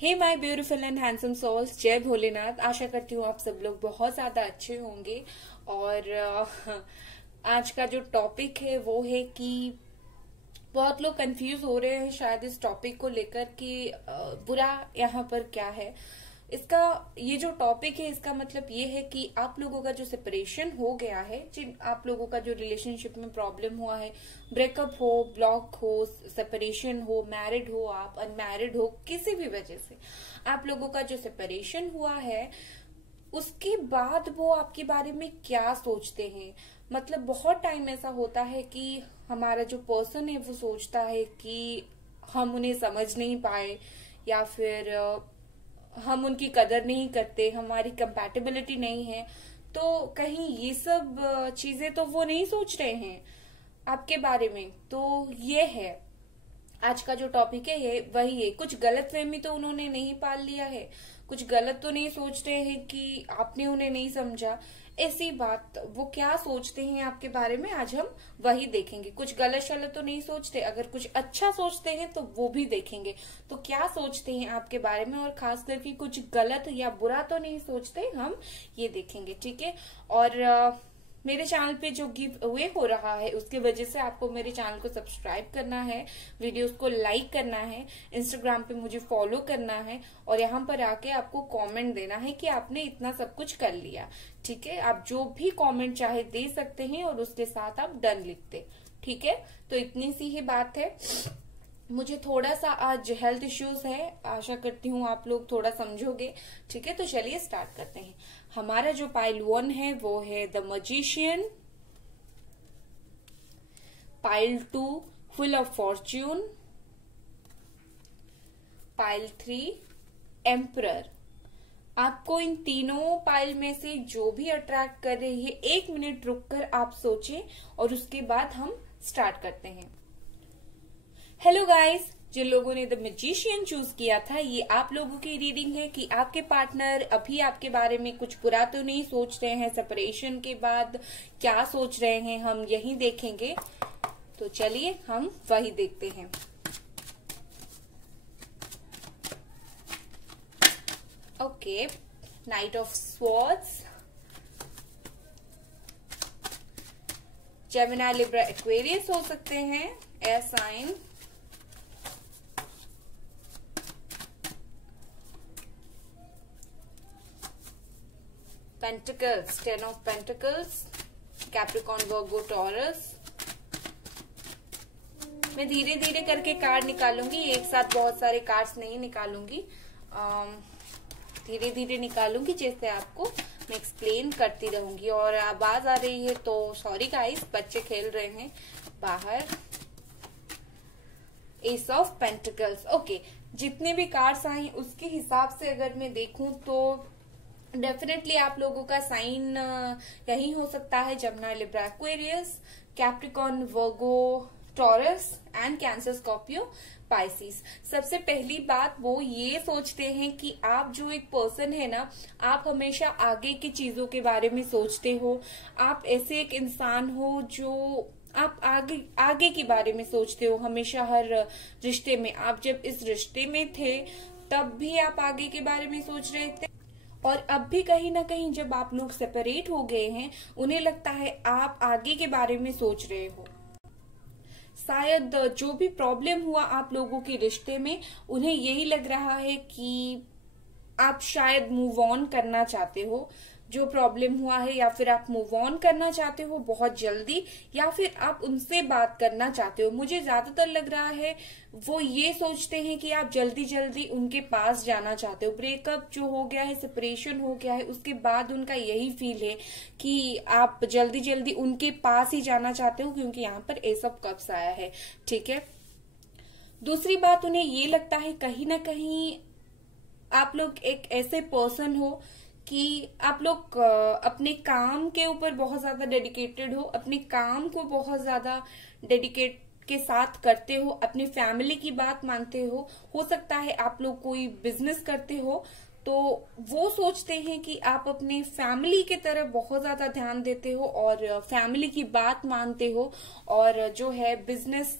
Hey my beautiful and handsome souls, जय भोलेनाथ। आशा करती हूँ आप सब लोग बहुत ज्यादा अच्छे होंगे। और आज का जो टॉपिक है वो है कि बहुत लोग कंफ्यूज हो रहे हैं शायद इस टॉपिक को लेकर कि बुरा यहाँ पर क्या है। इसका ये जो टॉपिक है इसका मतलब ये है कि आप लोगों का जो सेपरेशन हो गया है, जिन आप लोगों का जो रिलेशनशिप में प्रॉब्लम हुआ है, ब्रेकअप हो, ब्लॉक हो, सेपरेशन हो, मैरिड हो, आप अनमैरिड हो, किसी भी वजह से आप लोगों का जो सेपरेशन हुआ है उसके बाद वो आपके बारे में क्या सोचते हैं। मतलब बहुत टाइम ऐसा होता है कि हमारा जो पर्सन है वो सोचता है कि हम उन्हें समझ नहीं पाए या फिर हम उनकी कदर नहीं करते, हमारी कंपैटिबिलिटी नहीं है। तो कहीं ये सब चीजें तो वो नहीं सोच रहे हैं आपके बारे में। तो ये है आज का जो टॉपिक है, ये वही है। कुछ गलतफहमी तो उन्होंने नहीं पाल लिया है, कुछ गलत तो नहीं सोच रहे हैं कि आपने उन्हें नहीं समझा। ऐसी बात वो क्या सोचते हैं आपके बारे में आज हम वही देखेंगे। कुछ गलत शलत तो नहीं सोचते, अगर कुछ अच्छा सोचते हैं तो वो भी देखेंगे। तो क्या सोचते हैं आपके बारे में, और खास करके कुछ गलत या बुरा तो नहीं सोचते, हम ये देखेंगे। ठीक है। और मेरे चैनल पे जो गिव अवे हो रहा है उसके वजह से आपको मेरे चैनल को सब्सक्राइब करना है, वीडियोस को लाइक करना है, इंस्टाग्राम पे मुझे फॉलो करना है और यहाँ पर आके आपको कमेंट देना है कि आपने इतना सब कुछ कर लिया। ठीक है। आप जो भी कमेंट चाहे दे सकते हैं और उसके साथ आप डन लिखते। ठीक है। तो इतनी सी ही बात है। मुझे थोड़ा सा आज हेल्थ इश्यूज है, आशा करती हूँ आप लोग थोड़ा समझोगे। ठीक है। तो चलिए स्टार्ट करते हैं। हमारा जो पाइल 1 है वो है the magician, pile 2 wheel of Fortune, pile 3 emperor. आपको इन तीनों पाइल में से जो भी अट्रैक्ट कर रही है, 1 मिनट रुककर आप सोचें और उसके बाद हम स्टार्ट करते हैं। हेलो गाइस, जिन लोगों ने द मैजिशियन चूज किया था, ये आप लोगों की रीडिंग है कि आपके पार्टनर अभी आपके बारे में कुछ बुरा तो नहीं सोच रहे हैं। सेपरेशन के बाद क्या सोच रहे हैं हम यही देखेंगे। तो चलिए हम वही देखते हैं। Okay, knight of swords, Gemini, Libra, Aquarius हो सकते हैं, air sign, pentacles, 10 of pentacles, Capricorn, Virgo, Taurus. मैं धीरे धीरे करके कार्ड निकालूंगी, एक साथ बहुत सारे कार्ड्स नहीं निकालूंगी, धीरे धीरे निकालूंगी जैसे आपको मैं एक्सप्लेन करती रहूंगी। और आवाज आ रही है तो सॉरी गाइस, बच्चे खेल रहे हैं बाहर। S of pentacles. ओके, जितने भी कार्ड्स आए उसके हिसाब से अगर मैं देखूं तो डेफिनेटली आप लोगों का साइन यही हो सकता है, Jamuna, Libra, Aquarius, Capricorn, Virgo, taurus and cancer, Scorpio, Pisces. सबसे पहली बात वो ये सोचते हैं कि आप जो एक पर्सन है ना, आप हमेशा आगे की चीजों के बारे में सोचते हो। आप ऐसे एक इंसान हो जो आप आगे के बारे में सोचते हो हमेशा, हर रिश्ते में। आप जब इस रिश्ते में थे तब भी आप आगे के बारे में सोच रहे थे, और अब भी कहीं ना कहीं जब आप लोग सेपरेट हो गए हैं उन्हें लगता है आप आगे के बारे में सोच रहे हो। शायद जो भी प्रॉब्लम हुआ आप लोगों के रिश्ते में, उन्हें यही लग रहा है कि आप शायद मूव ऑन करना चाहते हो जो प्रॉब्लम हुआ है, या फिर आप मूव ऑन करना चाहते हो बहुत जल्दी, या फिर आप उनसे बात करना चाहते हो। मुझे ज्यादातर लग रहा है वो ये सोचते हैं कि आप जल्दी जल्दी उनके पास जाना चाहते हो। ब्रेकअप जो हो गया है, सेपरेशन हो गया है, उसके बाद उनका यही फील है कि आप जल्दी जल्दी उनके पास ही जाना चाहते हो, क्योंकि यहाँ पर एस ऑफ कप्स आया है। ठीक है। दूसरी बात, उन्हें ये लगता है कहीं ना कहीं आप लोग एक ऐसे पर्सन हो कि आप लोग अपने काम के ऊपर बहुत ज्यादा डेडिकेटेड हो, अपने काम को बहुत ज्यादा डेडिकेट के साथ करते हो, अपनी फैमिली की बात मानते हो सकता है आप लोग कोई बिजनेस करते हो, तो वो सोचते हैं कि आप अपने फैमिली की तरफ बहुत ज्यादा ध्यान देते हो और फैमिली की बात मानते हो, और जो है बिजनेस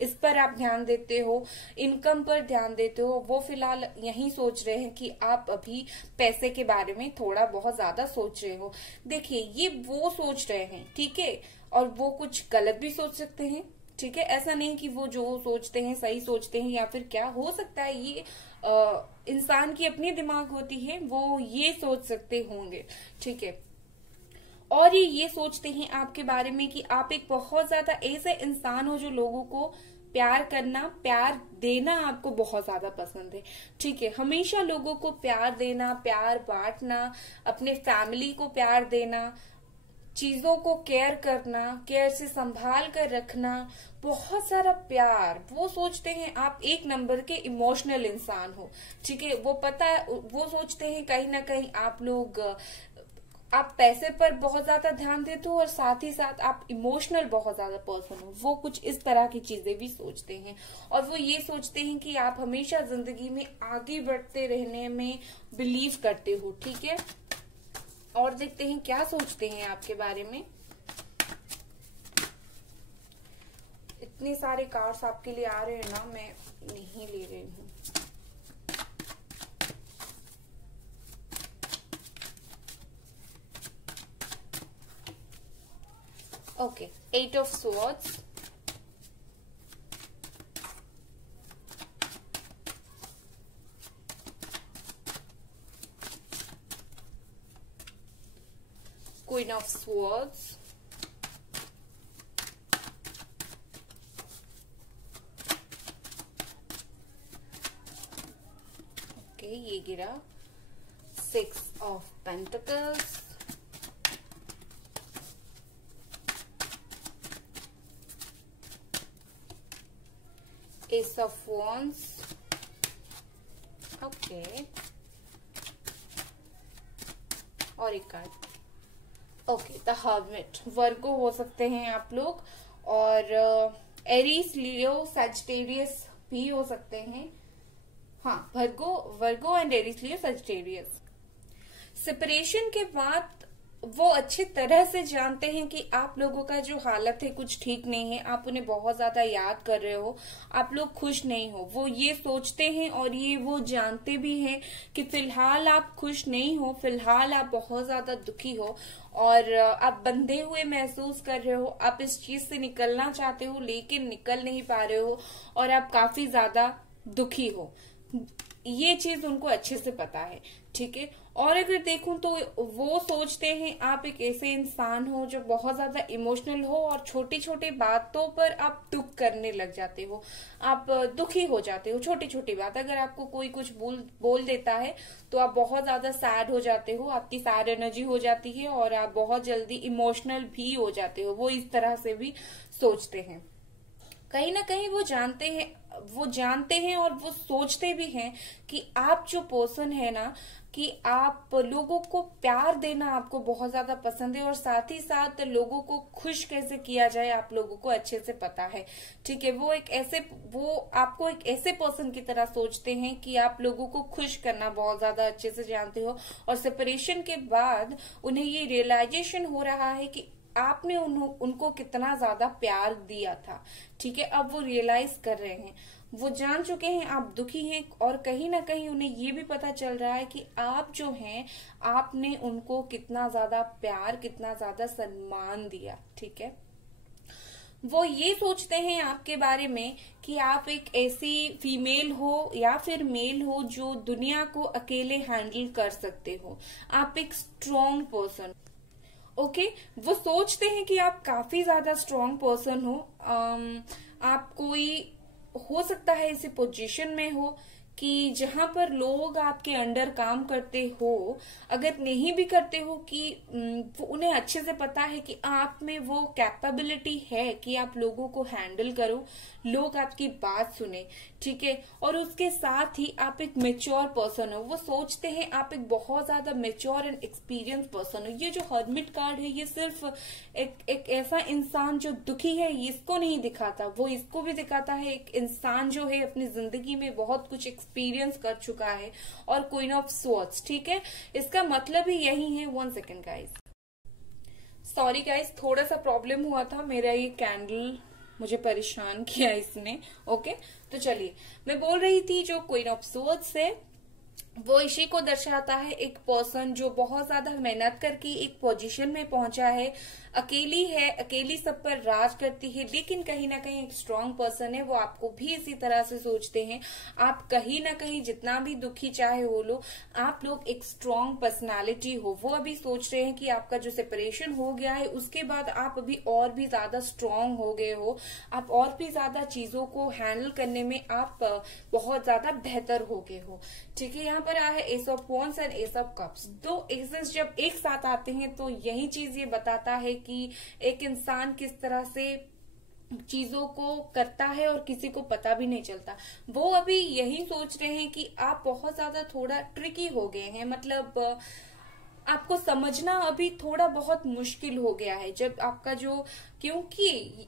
इस पर आप ध्यान देते हो, इनकम पर ध्यान देते हो। वो फिलहाल यही सोच रहे हैं कि आप अभी पैसे के बारे में थोड़ा बहुत ज्यादा सोच रहे हो। देखिए, ये वो सोच रहे हैं, ठीक है, और वो कुछ गलत भी सोच सकते हैं, ठीक है। ऐसा नहीं कि वो जो सोचते हैं सही सोचते हैं, या फिर क्या हो सकता है, ये इंसान की अपनी दिमाग होती है, वो ये सोच सकते होंगे, ठीक है। और ये सोचते हैं आपके बारे में कि आप एक बहुत ज्यादा ऐसे इंसान हो जो लोगों को प्यार करना, प्यार देना आपको बहुत ज्यादा पसंद है, ठीक है। हमेशा लोगों को प्यार देना, प्यार बांटना, अपने फैमिली को प्यार देना, चीजों को केयर करना, केयर से संभाल कर रखना, बहुत सारा प्यार। वो सोचते हैं आप एक नंबर के इमोशनल इंसान हो, ठीक है। वो पता है, वो सोचते हैं कहीं ना कहीं आप पैसे पर बहुत ज्यादा ध्यान देते हो और साथ ही साथ आप इमोशनल बहुत ज्यादा पर्सन हो। वो कुछ इस तरह की चीजें भी सोचते हैं, और वो ये सोचते हैं कि आप हमेशा जिंदगी में आगे बढ़ते रहने में बिलीव करते हो, ठीक है। और देखते हैं क्या सोचते हैं आपके बारे में। इतने सारे कार्ड्स आपके लिए आ रहे हैं ना, मैं नहीं ले रही हूँ। Okay, 8 of Swords, Queen of Swords, okay, ये गिरा 6 of Pentacles, Ace of Wands, okay, और एक कार्ड, ओके, द हर्मिट। वर्गो हो सकते हैं आप लोग, और एरीज, लियो, सजिटेरियस भी हो सकते हैं। हाँ, वर्गो and Aries, Leo, Sagittarius. Separation के बाद वो अच्छी तरह से जानते हैं कि आप लोगों का जो हालत है कुछ ठीक नहीं है, आप उन्हें बहुत ज्यादा याद कर रहे हो, आप लोग खुश नहीं हो। वो ये सोचते हैं और ये वो जानते भी हैं कि फिलहाल आप खुश नहीं हो, फिलहाल आप बहुत ज्यादा दुखी हो, और आप बंधे हुए महसूस कर रहे हो। आप इस चीज से निकलना चाहते हो लेकिन निकल नहीं पा रहे हो, और आप काफी ज्यादा दुखी हो। ये चीज उनको अच्छे से पता है, ठीक है। और अगर देखूं तो वो सोचते हैं आप एक ऐसे इंसान हो जो बहुत ज्यादा इमोशनल हो, और छोटी छोटी बातों पर आप दुख करने लग जाते हो, आप दुखी हो जाते हो। छोटी छोटी बात, अगर आपको कोई कुछ बोल देता है तो आप बहुत ज्यादा सैड हो जाते हो, आपकी सैड एनर्जी हो जाती है, और आप बहुत जल्दी इमोशनल भी हो जाते हो। वो इस तरह से भी सोचते हैं। कहीं ना कहीं वो जानते हैं और वो सोचते भी हैं कि आप जो पर्सन है ना, कि आप लोगों को प्यार देना आपको बहुत ज्यादा पसंद है, और साथ ही साथ लोगों को खुश कैसे किया जाए आप लोगों को अच्छे से पता है, ठीक है। वो आपको एक ऐसे पर्सन की तरह सोचते हैं कि आप लोगों को खुश करना बहुत ज्यादा अच्छे से जानते हो। और सेपरेशन के बाद उन्हें ये रियलाइजेशन हो रहा है कि आपने उनको कितना ज्यादा प्यार दिया था, ठीक है। अब वो रियलाइज कर रहे हैं, वो जान चुके हैं आप दुखी हैं, और कहीं ना कहीं उन्हें ये भी पता चल रहा है कि आप जो हैं, आपने उनको कितना ज्यादा प्यार, कितना ज्यादा सम्मान दिया, ठीक है। वो ये सोचते हैं आपके बारे में कि आप एक ऐसी फीमेल हो या फिर मेल हो जो दुनिया को अकेले हैंडल कर सकते हो। आप एक स्ट्रॉन्ग पर्सन, ओके। वो सोचते हैं कि आप काफी ज्यादा स्ट्रॉन्ग पर्सन हो। आप कोई हो सकता है ऐसी पोजीशन में हो कि जहां पर लोग आपके अंडर काम करते हो, अगर नहीं भी करते हो, कि उन्हें अच्छे से पता है कि आप में वो कैपेबिलिटी है कि आप लोगों को हैंडल करो, लोग आपकी बात सुने, ठीक है। और उसके साथ ही आप एक मेच्योर पर्सन हो। वो सोचते हैं आप एक बहुत ज्यादा मेच्योर एंड एक्सपीरियंस पर्सन हो। ये जो हर्मिट कार्ड है, ये सिर्फ एक ऐसा इंसान जो दुखी है इसको नहीं दिखाता, वो इसको भी दिखाता है एक इंसान जो है अपनी जिंदगी में बहुत कुछ एक्सपीरियंस कर चुका है। और क्वीन ऑफ स्वॉर्ड्स, ठीक है, इसका मतलब ही यही है। 1 सेकेंड गाइस, सॉरी गाइस, थोड़ा सा प्रॉब्लम हुआ था। मेरा ये कैंडल मुझे परेशान किया इसने। ओके, तो चलिए, मैं बोल रही थी जो क्वीन ऑफ सोर्ड्स है वो इसी को दर्शाता है, एक पर्सन जो बहुत ज्यादा मेहनत करके एक पोजीशन में पहुंचा है, अकेली है, अकेली सब पर राज करती है, लेकिन कहीं ना कहीं एक स्ट्रांग पर्सन है। वो आपको भी इसी तरह से सोचते हैं। आप कहीं ना कहीं जितना भी दुखी चाहे हो लो, आप लोग एक स्ट्रांग पर्सनालिटी हो। वो अभी सोच रहे हैं कि आपका जो सेपरेशन हो गया है उसके बाद आप अभी और भी ज्यादा स्ट्रांग हो गए हो, आप और भी ज्यादा चीजों को हैंडल करने में आप बहुत ज्यादा बेहतर हो गए हो। ठीक है, यहाँ पर आया है S of wands and S of cups. दो एसेस जब एक साथ आते हैं तो यही चीज ये बताता है कि एक इंसान किस तरह से चीजों को करता है और किसी को पता भी नहीं चलता। वो अभी यही सोच रहे हैं कि आप बहुत ज्यादा थोड़ा ट्रिकी हो गए हैं, मतलब आपको समझना अभी थोड़ा बहुत मुश्किल हो गया है। जब आपका जो, क्योंकि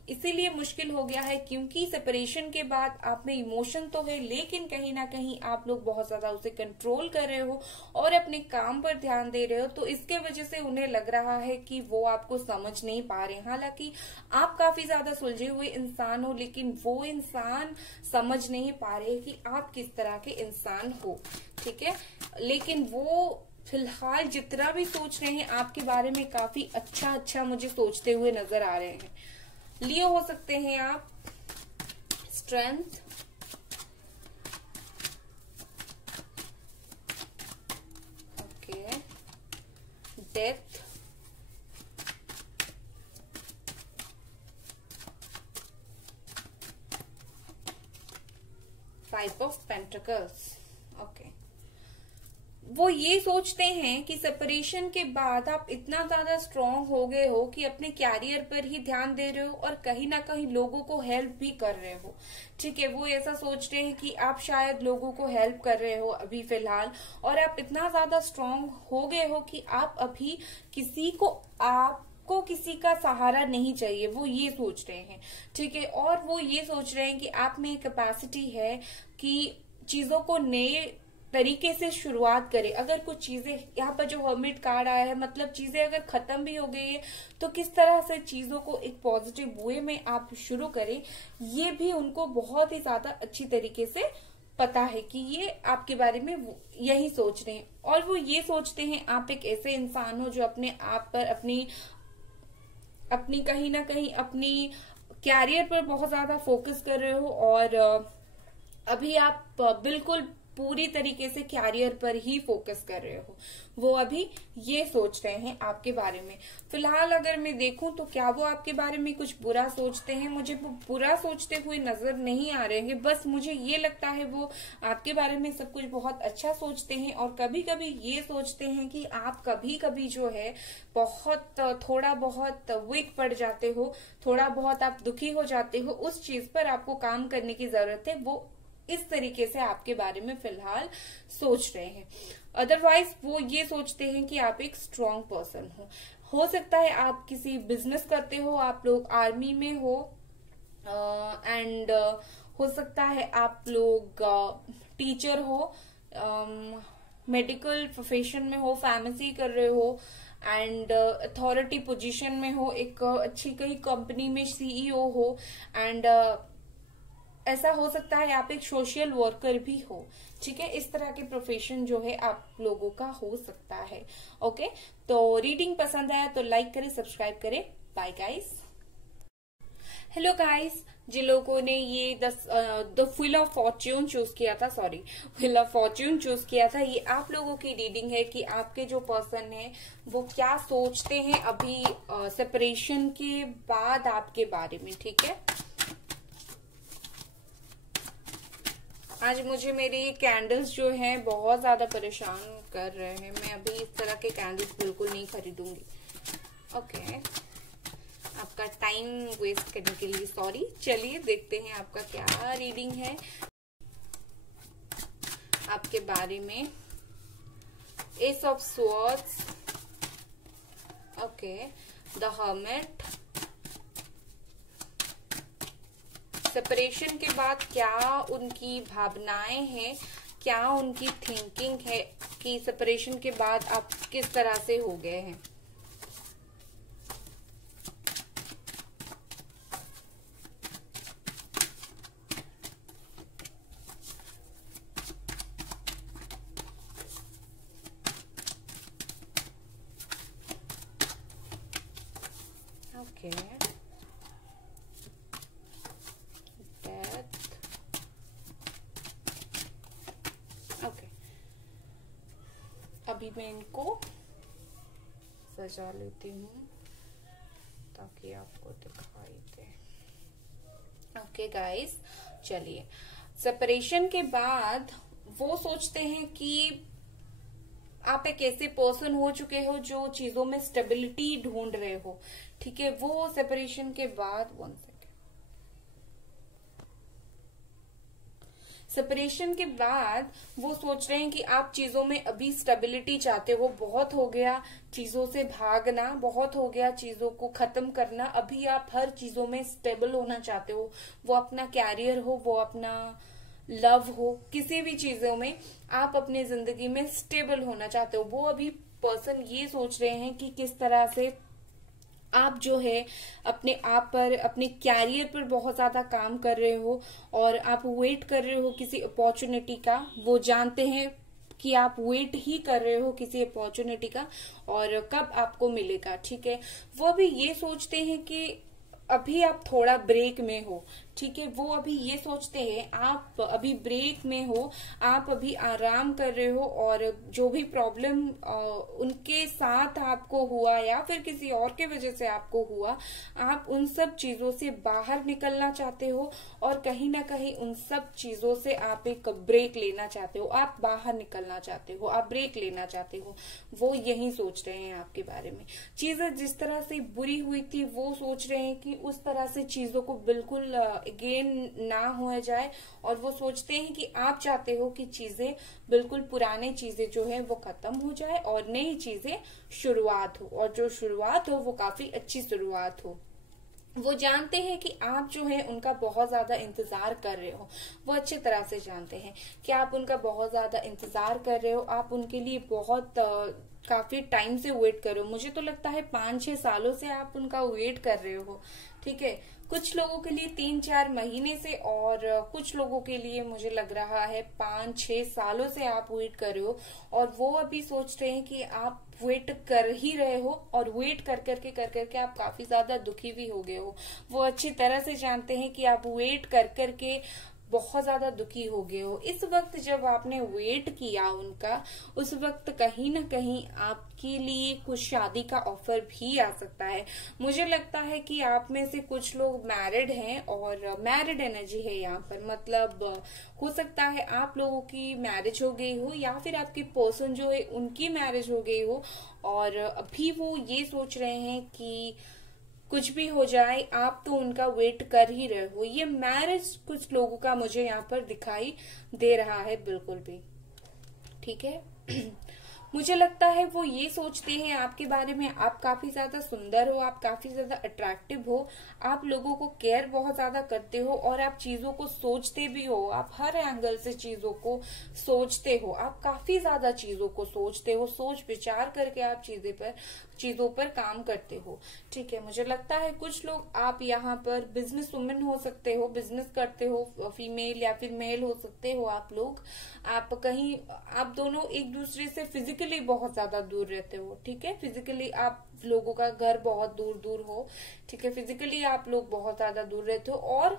इसीलिए मुश्किल हो गया है क्योंकि सेपरेशन के बाद आप में इमोशन तो है, लेकिन कहीं ना कहीं आप लोग बहुत ज्यादा उसे कंट्रोल कर रहे हो और अपने काम पर ध्यान दे रहे हो। तो इसके वजह से उन्हें लग रहा है कि वो आपको समझ नहीं पा रहे। हालांकि आप काफी ज्यादा सुलझे हुए इंसान हो, लेकिन वो इंसान समझ नहीं पा रहे कि आप किस तरह के इंसान हो। ठीक है, लेकिन वो फिलहाल जितना भी सोच रहे हैं आपके बारे में काफी अच्छा अच्छा मुझे सोचते हुए नजर आ रहे हैं। लियो हो सकते हैं आप, strength, okay, death, five of pentacles. Okay, वो ये सोचते हैं कि सेपरेशन के बाद आप इतना ज्यादा स्ट्रांग हो गए हो कि अपने कैरियर पर ही ध्यान दे रहे हो और कहीं ना कहीं लोगों को हेल्प भी कर रहे हो। ठीक है, वो ऐसा सोच रहे हैं कि आप शायद लोगों को हेल्प कर रहे हो अभी फिलहाल, और आप इतना ज्यादा स्ट्रांग हो गए हो कि आप अभी किसी को किसी का सहारा नहीं चाहिए, वो ये सोच रहे हैं। ठीक है, और वो ये सोच रहे हैं कि आप में कैपेसिटी है कि चीजों को नए तरीके से शुरुआत करें। अगर कुछ चीजें, यहाँ पर जो हर्मिट कार्ड आया है, मतलब चीजें अगर खत्म भी हो गई है तो किस तरह से चीजों को एक पॉजिटिव वे में आप शुरू करें, ये भी उनको बहुत ही ज्यादा अच्छी तरीके से पता है कि ये आपके बारे में यही सोच रहे हैं। और वो ये सोचते हैं आप एक ऐसे इंसान हो जो अपने आप पर, अपनी कहीं ना कहीं अपनी कैरियर पर बहुत ज्यादा फोकस कर रहे हो, और अभी आप बिल्कुल पूरी तरीके से कैरियर पर ही फोकस कर रहे हो। वो अभी ये सोच रहे हैं आपके बारे में। फिलहाल अगर मैं देखूं तो क्या वो आपके बारे में कुछ बुरा सोचते हैं? मुझे वो बुरा सोचते हुए नजर नहीं आ रहे हैं, बस मुझे ये लगता है वो आपके बारे में सब कुछ बहुत अच्छा सोचते हैं। और कभी कभी ये सोचते हैं कि आप कभी कभी जो है बहुत थोड़ा बहुत वीक पड़ जाते हो, थोड़ा बहुत आप दुखी हो जाते हो, उस चीज पर आपको काम करने की जरूरत है। वो इस तरीके से आपके बारे में फिलहाल सोच रहे हैं। अदरवाइज वो ये सोचते हैं कि आप एक स्ट्रांग पर्सन हो सकता है आप किसी बिजनेस करते हो, आप लोग आर्मी में हो, एंड हो सकता है आप लोग टीचर हो, मेडिकल प्रोफेशन में हो, फार्मेसी कर रहे हो, एंड अथॉरिटी पोजीशन में हो, एक अच्छी कहीं कंपनी में सीईओ हो, एंड ऐसा हो सकता है आप एक सोशल वर्कर भी हो। ठीक है, इस तरह के प्रोफेशन जो है आप लोगों का हो सकता है। ओके, तो रीडिंग पसंद आया तो लाइक करें, सब्सक्राइब करें। Bye guys. हेलो गाइस, जिन लोगों ने ये the wheel of fortune choose किया था, sorry wheel of fortune choose किया था, ये आप लोगों की रीडिंग है कि आपके जो पर्सन है वो क्या सोचते हैं अभी सेपरेशन के बाद आपके बारे में। ठीक है, आज मुझे मेरी कैंडल्स जो हैं बहुत ज्यादा परेशान कर रहे हैं। मैं अभी इस तरह के कैंडल्स बिल्कुल नहीं खरीदूंगी। ओके, आपका टाइम वेस्ट करने के लिए सॉरी। चलिए देखते हैं आपका क्या रीडिंग है आपके बारे में। S of swords, okay, the hermit. Separation के बाद क्या उनकी भावनाएं हैं, क्या उनकी थिंकिंग है कि सेपरेशन के बाद आप किस तरह से हो गए हैं। Okay, death, okay. अभी मैं इनको सजा लेती हूँ ताकि आपको दिखाई दे। ओके गाइस, चलिए, सेपरेशन के बाद वो सोचते हैं कि आप एक ऐसे पर्सन हो चुके हो जो चीजों में स्टेबिलिटी ढूंढ रहे हो, ठीक है। वो सेपरेशन के बाद, वन सेकेंड, सेपरेशन के बाद वो सोच रहे हैं कि आप चीजों में अभी स्टेबिलिटी चाहते हो। बहुत हो गया चीजों से भागना, बहुत हो गया चीजों को खत्म करना, अभी आप हर चीजों में स्टेबल होना चाहते हो। वो अपना कैरियर हो, वो अपना लव हो, किसी भी चीजों में आप अपने जिंदगी में स्टेबल होना चाहते हो। वो अभी पर्सन ये सोच रहे हैं कि किस तरह से आप जो है अपने आप पर, अपने कैरियर पर बहुत ज्यादा काम कर रहे हो और आप वेट कर रहे हो किसी अपॉर्चुनिटी का। वो जानते हैं कि आप वेट ही कर रहे हो किसी अपॉर्चुनिटी का और कब आपको मिलेगा, ठीक है। वो भी ये सोचते हैं कि अभी आप थोड़ा ब्रेक में हो, ठीक है। वो अभी ये सोचते हैं आप अभी ब्रेक में हो, आप अभी आराम कर रहे हो और जो भी प्रॉब्लम उनके साथ आपको हुआ या फिर किसी और के वजह से आपको हुआ, आप उन सब चीजों से बाहर निकलना चाहते हो और कहीं ना कहीं उन सब चीजों से आप एक ब्रेक लेना चाहते हो। आप बाहर निकलना चाहते हो, आप ब्रेक लेना चाहते हो। वो यही सोच रहे हैं आपके बारे में। चीजें जिस तरह से बुरी हुई थी वो सोच रहे हैं कि उस तरह से चीजों को बिल्कुल अगेन ना हो जाए और वो सोचते हैं कि आप चाहते हो कि चीजें बिल्कुल पुरानी चीजें जो है वो खत्म हो जाए और नई चीजें शुरुआत हो, और जो शुरुआत हो वो काफी अच्छी शुरुआत हो। वो जानते हैं कि आप जो है उनका बहुत ज्यादा इंतजार कर रहे हो। वो अच्छे तरह से जानते हैं कि आप उनका बहुत ज्यादा इंतजार कर रहे हो। आप उनके लिए बहुत काफी टाइम से वेट कर रहे हो। मुझे तो लगता है 5-6 सालों से आप उनका वेट कर रहे हो, ठीक है। कुछ लोगों के लिए 3-4 महीने से और कुछ लोगों के लिए मुझे लग रहा है 5-6 सालों से आप वेट कर रहे हो। और वो अभी सोच रहे हैं कि आप वेट कर ही रहे हो और वेट कर करके आप काफी ज्यादा दुखी भी हो गए हो। वो अच्छी तरह से जानते हैं कि आप वेट कर करके बहुत ज्यादा दुखी हो गए हो। इस वक्त जब आपने वेट किया उनका, उस वक्त कहीं ना कहीं आपके लिए कुछ शादी का ऑफर भी आ सकता है। मुझे लगता है कि आप में से कुछ लोग मैरिड हैं और मैरिड एनर्जी है यहाँ पर। मतलब हो सकता है आप लोगों की मैरिज हो गई हो या फिर आपकी पर्सन जो है उनकी मैरिज हो गई हो और अभी वो ये सोच रहे हैं कि कुछ भी हो जाए आप तो उनका वेट कर ही रहे हो। ये मैरिज कुछ लोगों का मुझे यहाँ पर दिखाई दे रहा है, बिल्कुल भी, ठीक है। मुझे लगता है वो ये सोचते हैं आपके बारे में, आप काफी ज्यादा सुंदर हो, आप काफी ज्यादा अट्रैक्टिव हो, आप लोगों को केयर बहुत ज्यादा करते हो और आप चीजों को सोचते भी हो। आप हर एंगल से चीजों को सोचते हो, आप काफी ज्यादा चीजों को सोचते हो, सोच विचार करके आप चीजों पर काम करते हो, ठीक है। मुझे लगता है कुछ लोग आप यहाँ पर बिजनेस वुमेन हो सकते हो, बिजनेस करते हो, फीमेल या फिर मेल हो सकते हो आप लोग। आप दोनों एक दूसरे से फिजिकली बहुत ज्यादा दूर रहते हो, ठीक है। फिजिकली आप लोगों का घर बहुत दूर दूर हो, ठीक है। फिजिकली आप लोग बहुत ज्यादा दूर रहते हो और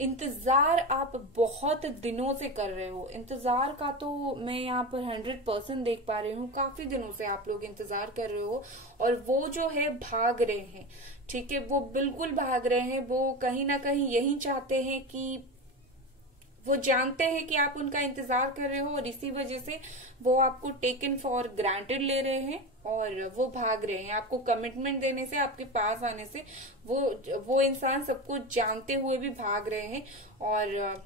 इंतजार आप बहुत दिनों से कर रहे हो। इंतजार का तो मैं यहाँ पर 100% देख पा रही हूँ। काफी दिनों से आप लोग इंतजार कर रहे हो और वो जो है भाग रहे हैं, ठीक है। वो बिल्कुल भाग रहे हैं। वो कहीं ना कहीं यही चाहते हैं कि वो जानते हैं कि आप उनका इंतजार कर रहे हो और इसी वजह से वो आपको टेकन फॉर ग्रांटेड ले रहे हैं और वो भाग रहे हैं। आपको कमिटमेंट देने से, आपके पास आने से वो इंसान सब कुछ जानते हुए भी भाग रहे हैं और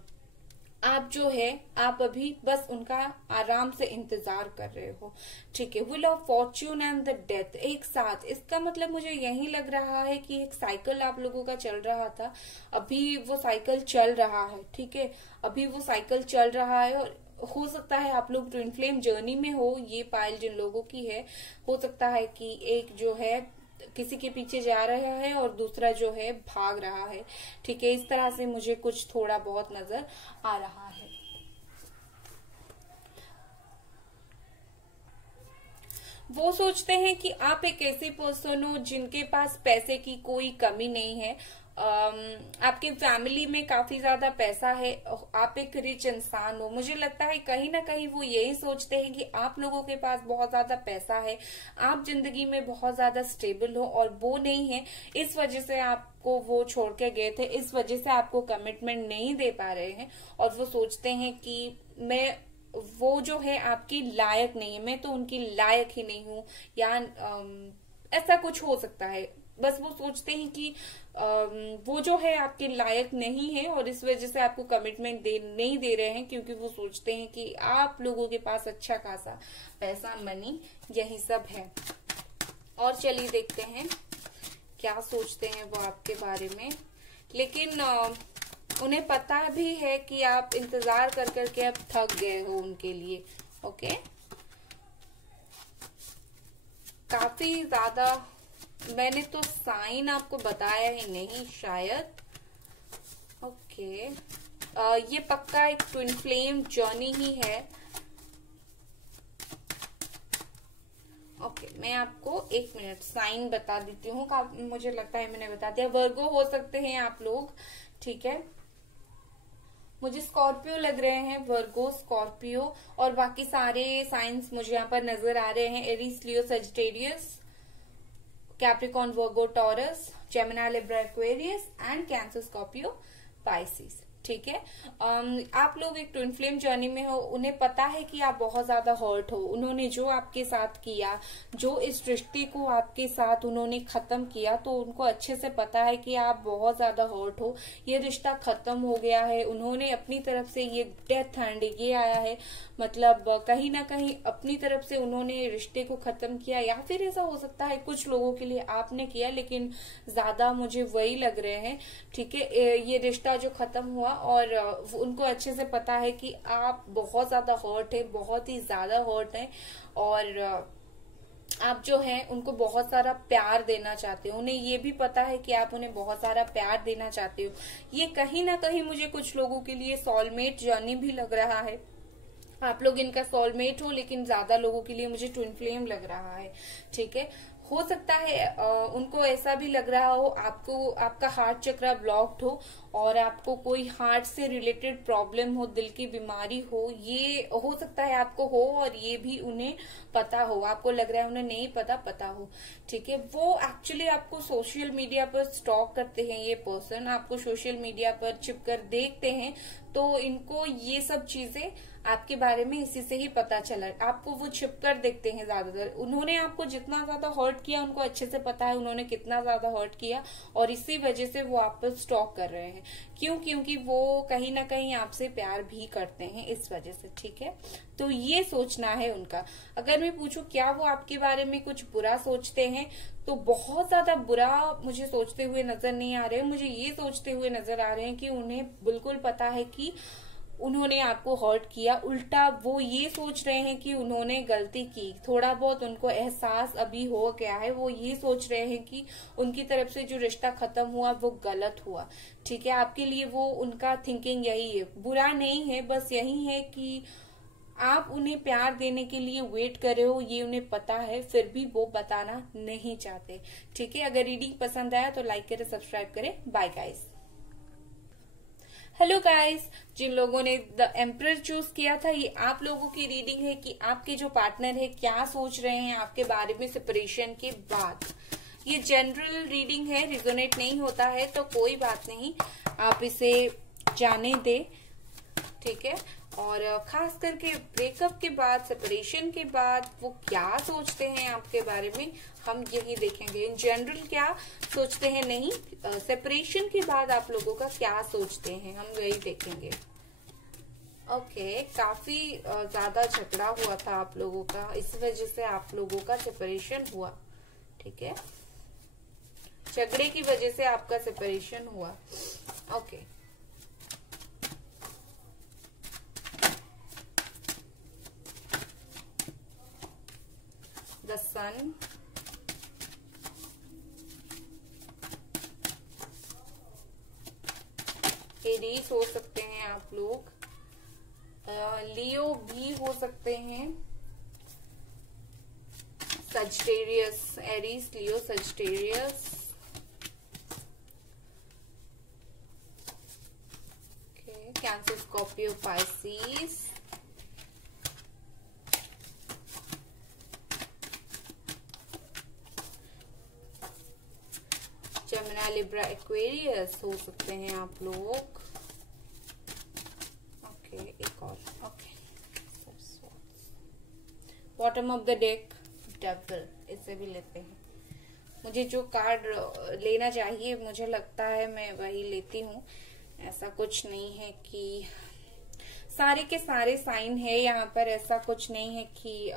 आप जो है आप अभी बस उनका आराम से इंतजार कर रहे हो, ठीक है। Wheel of Fortune and the death एक साथ, इसका मतलब मुझे यही लग रहा है कि एक साइकिल आप लोगों का चल रहा था, अभी वो साइकिल चल रहा है, ठीक है। अभी वो साइकिल चल रहा है और हो सकता है आप लोग ट्विन फ्लेम जर्नी में हो। ये पाइल जिन लोगों की है, हो सकता है कि एक जो है किसी के पीछे जा रहा है और दूसरा जो है भाग रहा है, ठीक है। इस तरह से मुझे कुछ थोड़ा बहुत नजर आ रहा है। वो सोचते हैं कि आप एक ऐसे पर्सन हो जिनके पास पैसे की कोई कमी नहीं है। आपके फैमिली में काफी ज्यादा पैसा है, आप एक रिच इंसान हो। मुझे लगता है कहीं ना कहीं वो यही सोचते हैं कि आप लोगों के पास बहुत ज्यादा पैसा है, आप जिंदगी में बहुत ज्यादा स्टेबल हो, और वो नहीं है। इस वजह से आपको वो छोड़ के गए थे, इस वजह से आपको कमिटमेंट नहीं दे पा रहे हैं, और वो सोचते हैं कि वो जो है आपकी लायक नहीं है, मैं तो उनकी लायक ही नहीं हूँ, या ऐसा कुछ हो सकता है। बस वो सोचते हैं कि वो जो है आपके लायक नहीं है, और इस वजह से आपको कमिटमेंट नहीं दे रहे हैं, क्योंकि वो सोचते हैं कि आप लोगों के पास अच्छा खासा पैसा, मनी, यही सब है। और चलिए देखते हैं क्या सोचते हैं वो आपके बारे में। लेकिन उन्हें पता भी है कि आप इंतजार कर करके अब थक गए हो उनके लिए। ओके, काफी ज्यादा मैंने तो साइन आपको बताया ही नहीं शायद। ओके, ये पक्का एक ट्विन फ्लेम जर्नी ही है। ओके, मैं आपको 1 मिनट साइन बता देती हूँ। मुझे लगता है मैंने बता दिया। वर्गो हो सकते हैं आप लोग, ठीक है। मुझे स्कॉर्पियो लग रहे हैं, वर्गो, स्कॉर्पियो, और बाकी सारे साइंस मुझे यहाँ पर नजर आ रहे हैं। Aries, Leo, Sagittarius, Capricorn, Virgo, taurus, Gemini, Libra, Aquarius and cancer, Scorpio, Pisces, ठीक है। आप लोग एक ट्विन फ्लेम जर्नी में हो। उन्हें पता है कि आप बहुत ज्यादा हर्ट हो। उन्होंने जो आपके साथ किया, जो इस रिश्ते को आपके साथ उन्होंने खत्म किया, तो उनको अच्छे से पता है कि आप बहुत ज्यादा हर्ट हो। ये रिश्ता खत्म हो गया है। उन्होंने अपनी तरफ से ये डेथ हैंड ये आया है, मतलब कहीं ना कहीं अपनी तरफ से उन्होंने रिश्ते को खत्म किया, या फिर ऐसा हो सकता है कुछ लोगों के लिए आपने किया, लेकिन ज्यादा मुझे वही लग रहे हैं, ठीक है। ये रिश्ता जो खत्म हुआ, और उनको अच्छे से पता है कि आप बहुत ज्यादा हर्ट है, बहुत ही ज्यादा हर्ट है, और आप जो है उनको बहुत सारा प्यार देना चाहते हो। उन्हें ये भी पता है कि आप उन्हें बहुत सारा प्यार देना चाहते हो। ये कहीं ना कहीं मुझे कुछ लोगों के लिए सोलमेट जर्नी भी लग रहा है। आप लोग इनका सोलमेट हो, लेकिन ज्यादा लोगों के लिए मुझे ट्विन फ्लेम लग रहा है, ठीक है। हो सकता है उनको ऐसा भी लग रहा हो, आपको आपका हार्ट चक्र ब्लॉक्ड हो, और आपको कोई हार्ट से रिलेटेड प्रॉब्लम हो, दिल की बीमारी हो, ये हो सकता है आपको हो, और ये भी उन्हें पता हो। आपको लग रहा है उन्हें नहीं पता हो, ठीक है। वो एक्चुअली आपको सोशल मीडिया पर स्टॉक करते हैं। ये पर्सन आपको सोशल मीडिया पर छिपकर देखते हैं, तो इनको ये सब चीजें आपके बारे में इसी से ही पता चला। आपको वो छिपकर देखते हैं ज्यादातर। उन्होंने आपको जितना ज्यादा हर्ट किया, उनको अच्छे से पता है उन्होंने कितना ज्यादा हर्ट किया, और इसी वजह से वो आप पर स्टॉक कर रहे हैं। क्यों? क्योंकि वो कहीं ना कहीं आपसे प्यार भी करते हैं, इस वजह से, ठीक है। तो ये सोचना है उनका। अगर मैं पूछूं क्या वो आपके बारे में कुछ बुरा सोचते हैं, तो बहुत ज्यादा बुरा मुझे सोचते हुए नजर नहीं आ रहे हैं। मुझे ये सोचते हुए नजर आ रहे हैं कि उन्हें बिल्कुल पता है कि उन्होंने आपको हर्ट किया। उल्टा वो ये सोच रहे हैं कि उन्होंने गलती की। थोड़ा बहुत उनको एहसास अभी हो गया है। वो ये सोच रहे हैं कि उनकी तरफ से जो रिश्ता खत्म हुआ वो गलत हुआ, ठीक है। आपके लिए वो उनका थिंकिंग यही है, बुरा नहीं है, बस यही है कि आप उन्हें प्यार देने के लिए वेट कर रहे हो, ये उन्हें पता है, फिर भी वो बताना नहीं चाहते, ठीक है। अगर रीडिंग पसंद आया तो लाइक करें, सब्सक्राइब करें। Bye guys. हेलो गाइस, जिन लोगों ने द एम्परर चूज किया था, ये आप लोगों की रीडिंग है कि आपके जो पार्टनर है क्या सोच रहे हैं आपके बारे में सेपरेशन के बाद। ये जनरल रीडिंग है, रिजोनेट नहीं होता है तो कोई बात नहीं, आप इसे जाने दे, ठीक है। और खास करके ब्रेकअप के बाद, सेपरेशन के बाद वो क्या सोचते हैं आपके बारे में, हम यही देखेंगे। इन जनरल क्या सोचते हैं, नहीं, सेपरेशन के बाद आप लोगों का क्या सोचते हैं, हम यही देखेंगे। ओके, काफी ज्यादा झगड़ा हुआ था आप लोगों का, इस वजह से आप लोगों का सेपरेशन हुआ, ठीक है। झगड़े की वजह से आपका सेपरेशन हुआ। ओके, द सन, एरीज हो सकते हैं आप लोग, लियो भी हो सकते हैं, Sagittarius, Aries, Leo, Sagittarius, Cancer, Scorpio, Pisces, Gemini, Libra, Aquarius हो सकते हैं आप लोग। ओके, एक और, okay, bottom of the deck, devil, इसे भी लेते हैं। मुझे जो कार्ड लेना चाहिए मुझे लगता है मैं वही लेती हूँ। ऐसा कुछ नहीं है कि सारे के सारे साइन है यहाँ पर, ऐसा कुछ नहीं है कि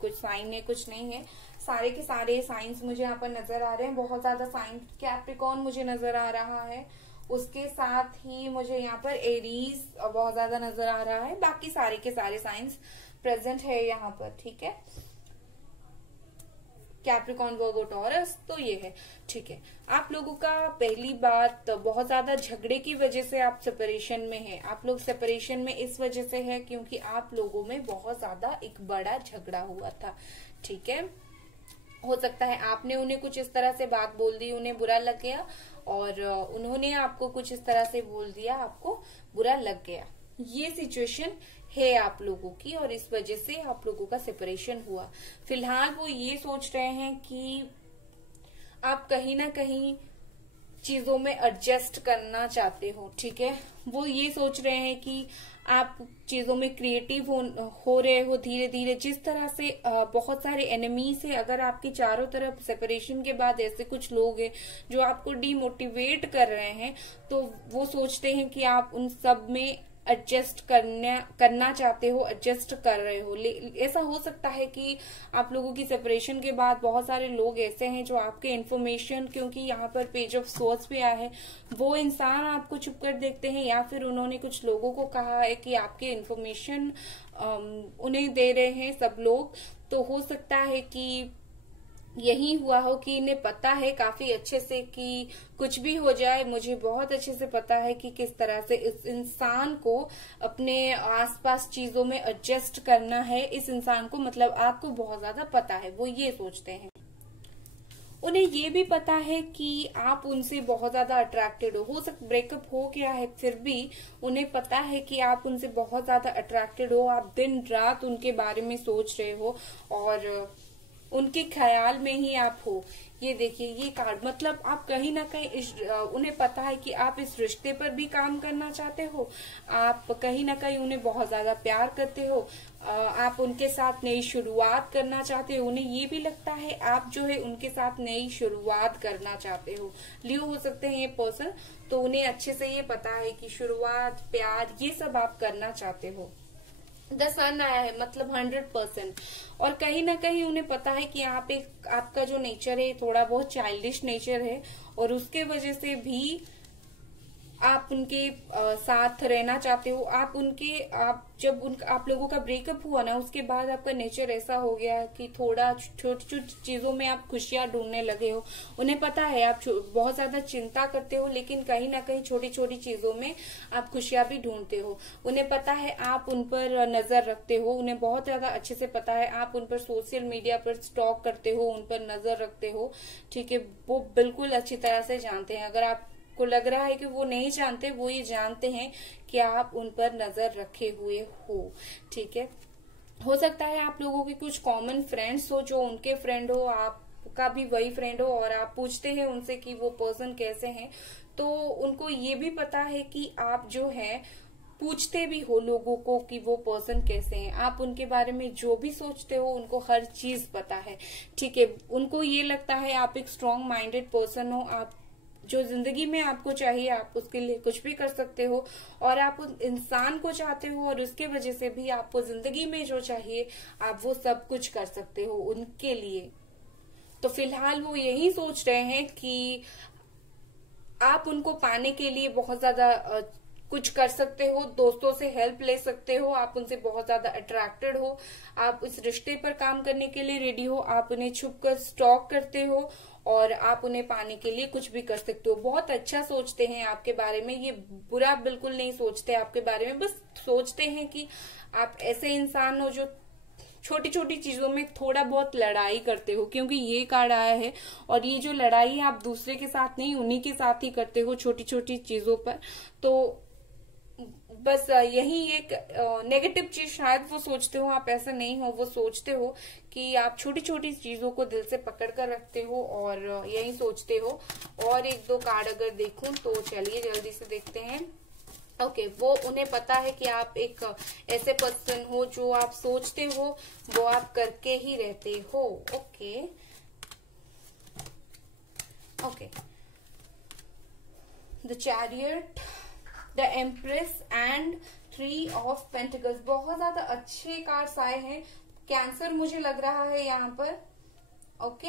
कुछ साइन है कुछ नहीं है। सारे के सारे साइंस मुझे यहाँ पर नजर आ रहे हैं। बहुत ज्यादा साइन कैप्रिकॉर्न मुझे नजर आ रहा है, उसके साथ ही मुझे यहाँ पर एरीज बहुत ज्यादा नजर आ रहा है। बाकी सारे के सारे साइंस प्रेजेंट है यहाँ पर, ठीक है। कैप्रिकॉर्न, वर्गो, टॉरस, तो ये है, ठीक है। आप लोगों का पहली बात, बहुत ज्यादा झगड़े की वजह से आप सेपरेशन में हैं। आप लोग सेपरेशन में इस वजह से है क्योंकि आप लोगों में बहुत ज्यादा एक बड़ा झगड़ा हुआ था, ठीक है। हो सकता है आपने उन्हें कुछ इस तरह से बात बोल दी, उन्हें बुरा लग गया, और उन्होंने आपको कुछ इस तरह से बोल दिया, आपको बुरा लग गया। ये सिचुएशन है आप लोगों की, और इस वजह से आप लोगों का सेपरेशन हुआ। फिलहाल वो ये सोच रहे हैं कि आप कहीं ना कहीं चीजों में एडजस्ट करना चाहते हो, ठीक है। वो ये सोच रहे हैं कि आप चीजों में क्रिएटिव हो रहे हो धीरे धीरे। जिस तरह से बहुत सारे एनिमीज है, अगर आपके चारों तरफ सेपरेशन के बाद ऐसे कुछ लोग हैं जो आपको डिमोटिवेट कर रहे हैं, तो वो सोचते हैं कि आप उन सब में एडजस्ट करना चाहते हो, एडजस्ट कर रहे हो। ऐसा हो सकता है कि आप लोगों की सेपरेशन के बाद बहुत सारे लोग ऐसे हैं जो आपके इन्फॉर्मेशन, क्योंकि यहाँ पर पेज ऑफ सोर्स पे आया है, वो इंसान आपको छुप कर देखते हैं, या फिर उन्होंने कुछ लोगों को कहा है कि आपके इन्फॉर्मेशन उन्हें दे रहे हैं सब लोग। तो हो सकता है कि यही हुआ हो कि इन्हें पता है काफी अच्छे से कि कुछ भी हो जाए, मुझे बहुत अच्छे से पता है कि किस तरह से इस इंसान को अपने आसपास चीजों में एडजस्ट करना है। इस इंसान को, मतलब आपको बहुत ज्यादा पता है, वो ये सोचते हैं। उन्हें ये भी पता है कि आप उनसे बहुत ज्यादा अट्रैक्टेड हो सकता ब्रेकअप हो गया है, फिर भी उन्हें पता है कि आप उनसे बहुत ज्यादा अट्रैक्टेड हो। आप दिन रात उनके बारे में सोच रहे हो और उनके ख्याल में ही आप हो। ये देखिए, ये कार्ड, मतलब आप कहीं ना कहीं उन्हें पता है कि आप इस रिश्ते पर भी काम करना चाहते हो। आप कहीं ना कहीं उन्हें बहुत ज्यादा प्यार करते हो। आप उनके साथ नई शुरुआत करना चाहते हो। उन्हें ये भी लगता है आप जो है उनके साथ नई शुरुआत करना चाहते हो। लियो हो सकते हैं ये पर्सन, तो उन्हें अच्छे से ये पता है कि शुरुआत, प्यार, ये सब आप करना चाहते हो। द सन आया है, मतलब 100%। और कहीं ना कहीं उन्हें पता है कि आपका जो नेचर है थोड़ा बहुत चाइल्डिश नेचर है, और उसके वजह से भी आप उनके साथ रहना चाहते हो। जब आप लोगों का ब्रेकअप हुआ ना, उसके बाद आपका नेचर ऐसा हो गया कि थोड़ा छोटी छोटी चीजों में आप खुशियां ढूंढने लगे हो। उन्हें पता है आप बहुत ज्यादा चिंता करते हो, लेकिन कहीं ना कहीं छोटी छोटी चीजों में आप खुशियां भी ढूंढते हो। उन्हें पता है आप उन पर नजर रखते हो। उन्हें बहुत ज्यादा अच्छे से पता है आप उन पर सोशल मीडिया पर स्टॉक करते हो, उन पर नजर रखते हो, ठीक है। वो बिल्कुल अच्छी तरह से जानते हैं। अगर आप को लग रहा है कि वो नहीं जानते, वो ये जानते हैं कि आप उन पर नजर रखे हुए हो, ठीक है। हो सकता है आप लोगों के कुछ कॉमन फ्रेंड्स हो, जो उनके फ्रेंड हो, आपका भी वही फ्रेंड हो, और आप पूछते हैं उनसे कि वो पर्सन कैसे हैं, तो उनको ये भी पता है कि आप जो है पूछते भी हो लोगों को कि वो पर्सन कैसे हैं। आप उनके बारे में जो भी सोचते हो उनको हर चीज पता है, ठीक है। उनको ये लगता है आप एक स्ट्रांग माइंडेड पर्सन हो। आप जो जिंदगी में आपको चाहिए आप उसके लिए कुछ भी कर सकते हो, और आप उस इंसान को चाहते हो, और उसके वजह से भी आपको जिंदगी में जो चाहिए आप वो सब कुछ कर सकते हो उनके लिए। तो फिलहाल वो यही सोच रहे हैं कि आप उनको पाने के लिए बहुत ज्यादा कुछ कर सकते हो, दोस्तों से हेल्प ले सकते हो, आप उनसे बहुत ज्यादा अट्रैक्टेड हो, आप इस रिश्ते पर काम करने के लिए रेडी हो, आप उन्हें छुपकर स्टॉक करते हो, और आप उन्हें पाने के लिए कुछ भी कर सकते हो। बहुत अच्छा सोचते हैं आपके बारे में, ये बुरा बिल्कुल नहीं सोचते आपके बारे में, बस सोचते हैं कि आप ऐसे इंसान हो जो छोटी छोटी चीजों में थोड़ा बहुत लड़ाई करते हो, क्योंकि ये कार्ड आया है और ये जो लड़ाई है आप दूसरे के साथ नहीं, उन्हीं के साथ ही करते हो छोटी छोटी चीजों पर। तो बस यही एक नेगेटिव चीज शायद वो सोचते हो, आप ऐसा नहीं हो, वो सोचते हो कि आप छोटी छोटी चीजों को दिल से पकड़ कर रखते हो और यही सोचते हो। और एक दो कार्ड अगर देखूं तो चलिए जल्दी से देखते हैं। ओके, वो उन्हें पता है कि आप एक ऐसे पर्सन हो जो आप सोचते हो वो आप करके ही रहते हो। Okay okay, the chariot, the empress and 3 of pentacles, बहुत ज्यादा अच्छे कार्ड्स आए हैं। कैंसर मुझे लग रहा है यहाँ पर। ओके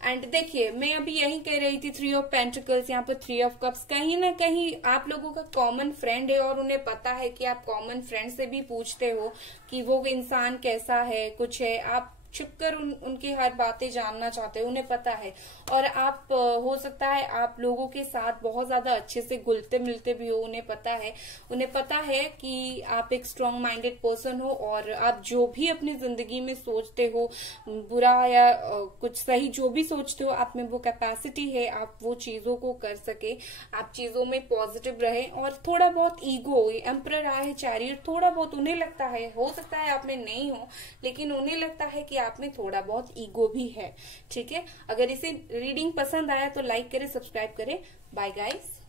एंड देखिए, मैं अभी यही कह रही थी 3 ऑफ पेंटिकल्स, यहाँ पर 3 ऑफ कप्स, कहीं ना कहीं आप लोगों का कॉमन फ्रेंड है और उन्हें पता है कि आप कॉमन फ्रेंड से भी पूछते हो कि वो इंसान कैसा है, कुछ है, आप छुपकर उनकी हर बातें जानना चाहते हो, उन्हें पता है। और आप हो सकता है आप लोगों के साथ बहुत ज्यादा अच्छे से घुलते मिलते भी हो, उन्हें पता है कि आप एक स्ट्रांग माइंडेड पर्सन हो और आप जो भी अपनी जिंदगी में सोचते हो, बुरा या कुछ सही जो भी सोचते हो, आप में वो कैपेसिटी है, आप वो चीजों को कर सके, आप चीजों में पॉजिटिव रहे। और थोड़ा बहुत ईगो, एम्परर आया है चैरियट, थोड़ा बहुत उन्हें लगता है, हो सकता है आप में नहीं हो, लेकिन उन्हें लगता है कि आप में थोड़ा बहुत ईगो भी है। ठीक है, अगर इसे रीडिंग पसंद आया तो लाइक करें, सब्सक्राइब करें। Bye guys.